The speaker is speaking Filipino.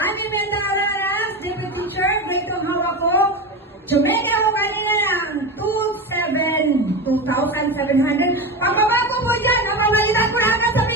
Anime Alaras, Deputy Teacher, grade 2 hawak ko. Jumega ko kanina ng 2,700. Pagbabago po dyan, ang pamalitan ko lang sa